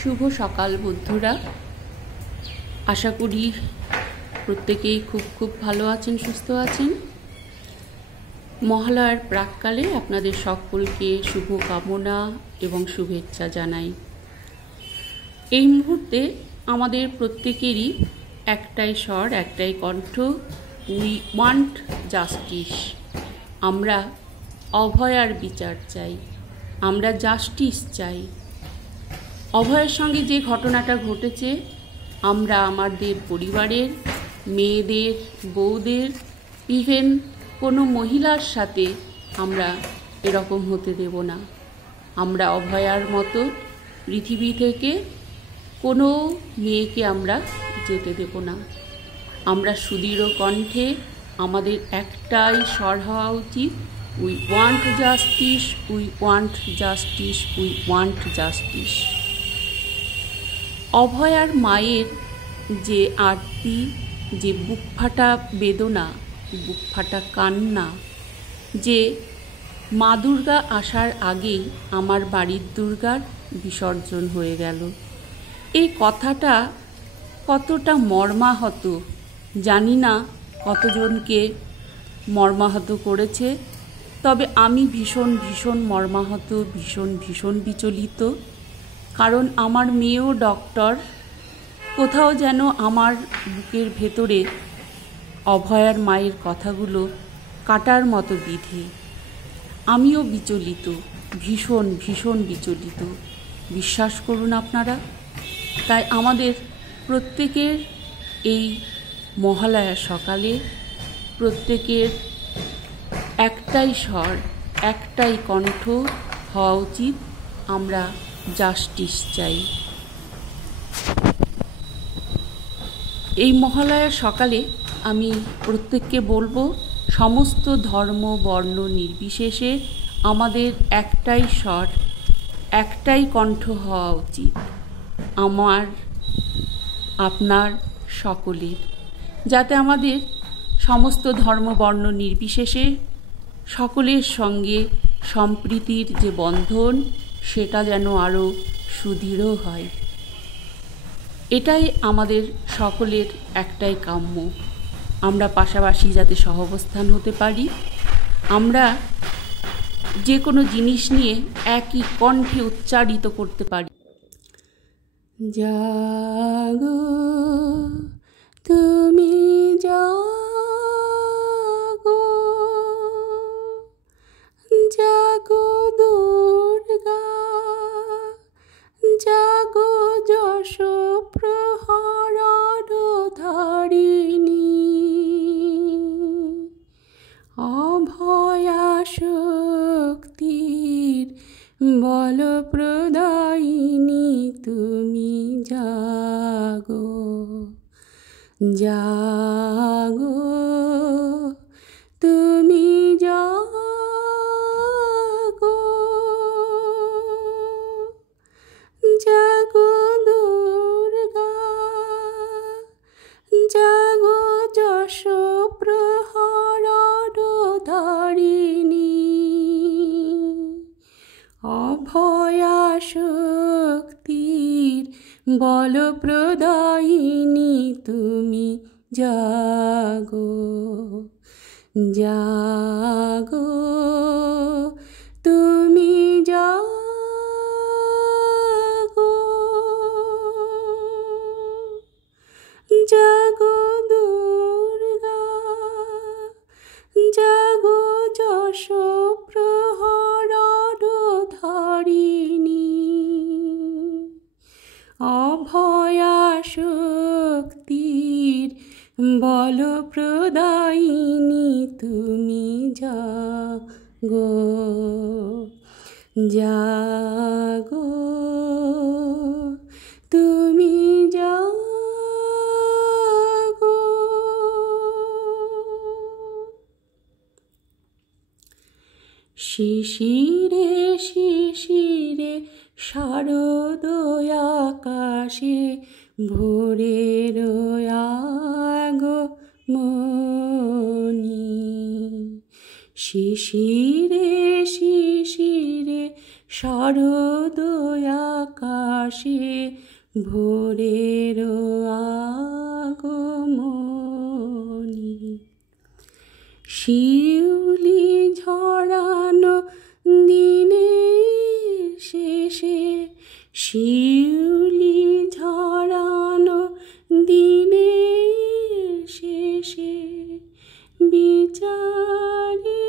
শুভ সকাল বন্ধুরা। আশা করি প্রত্যেকেই খুব খুব ভালো আছেন, সুস্থ আছেন। মহালয়ার প্রাককালে আপনাদের সকলকে শুভ কামনা এবং শুভেচ্ছা জানাই। এই মুহূর্তে আমাদের প্রত্যেকেরই একটাই স্বর, একটাই কণ্ঠ, উই ওয়ান্ট জাস্টিস। আমরা অভয়ার বিচার চাই, আমরা জাস্টিস চাই। অভয়ের সঙ্গে যে ঘটনাটা ঘটেছে, আমরা আমাদের পরিবারের মেয়েদের, বউদের, ইভেন কোনো মহিলার সাথে আমরা এরকম হতে দেব না। আমরা অভয়ার মতো পৃথিবী থেকে কোনো মেয়েকে আমরা যেতে দেব না। আমরা সুদৃঢ় কণ্ঠে আমাদের একটাই স্বর হওয়া উচিত, we want justice, we want justice, we want justice. অভয়ার মায়ের যে আরতি, যে বুক ফাটা বেদনা, বুক ফাটা কান্না, যে মা দুর্গা আসার আগেই আমার বাড়ির দুর্গার বিসর্জন হয়ে গেল, এই কথাটা কতটা মর্মাহত জানি না, কতজনকে মর্মাহত করেছে। তবে আমি ভীষণ ভীষণ মর্মাহত, ভীষণ ভীষণ বিচলিত। কারণ আমার মেয়েও ডক্টর। কোথাও যেন আমার বুকের ভেতরে অভয়ার মায়ের কথাগুলো কাটার মতো বিধে। আমিও বিচলিত, ভীষণ ভীষণ বিচলিত, বিশ্বাস করুন আপনারা। তাই আমাদের প্রত্যেকের এই মহালয়ার সকালে প্রত্যেকের একটাই স্বর, একটাই কণ্ঠ হওয়া উচিত, আমরা জাস্টিস চাই। এই মহালয়ার সকালে আমি প্রত্যেককে বলবো, সমস্ত ধর্ম বর্ণ নির্বিশেষে আমাদের একটাই স্বর, একটাই কণ্ঠ হওয়া উচিত, আমার, আপনার, সকলের, যাতে আমাদের সমস্ত ধর্ম বর্ণ নির্বিশেষে সকলের সঙ্গে সম্প্রীতির যে বন্ধন, সেটা যেন আরও সুদৃঢ় হয়। এটাই আমাদের সকলের একটাই কাম্য। আমরা পাশাপাশি যাতে সহাবস্থান হতে পারি, আমরা যে কোনো জিনিস নিয়ে একই কণ্ঠে উচ্চারিত করতে পারি। জাগো তুমি জাগো, জাগো দুর্গা, জাগো যশ প্রহরণ ধারিণী, অভয়া শক্তির বল প্রদায়িনী তুমি জাগো, জাগো তুমি জাগো, জাগো দুর্গা, জাগো যশ প্রহরণ ধারিণী, অভয়া শক্তির বল প্রদায়িনী তুমি জাগো, জাগো তুমি জাগো, জাগো দুর্গা, জাগো যশ প্রহরণ ধারিণী, অভয়া শক্তির বল প্রদায়িনী তুমি জাগো, জাগো তুমি জাগো। শিশিরে শিশিরে শারদোয় আকাশে ভোরের আগমনী, শিশিরে শিশিরে শারদোয় আকাশে আসে ভোরের আগমনী। শিউলি ঝরানো দিনের শেষে, শিউলি ঝরানো দিনের শেষে বিচারে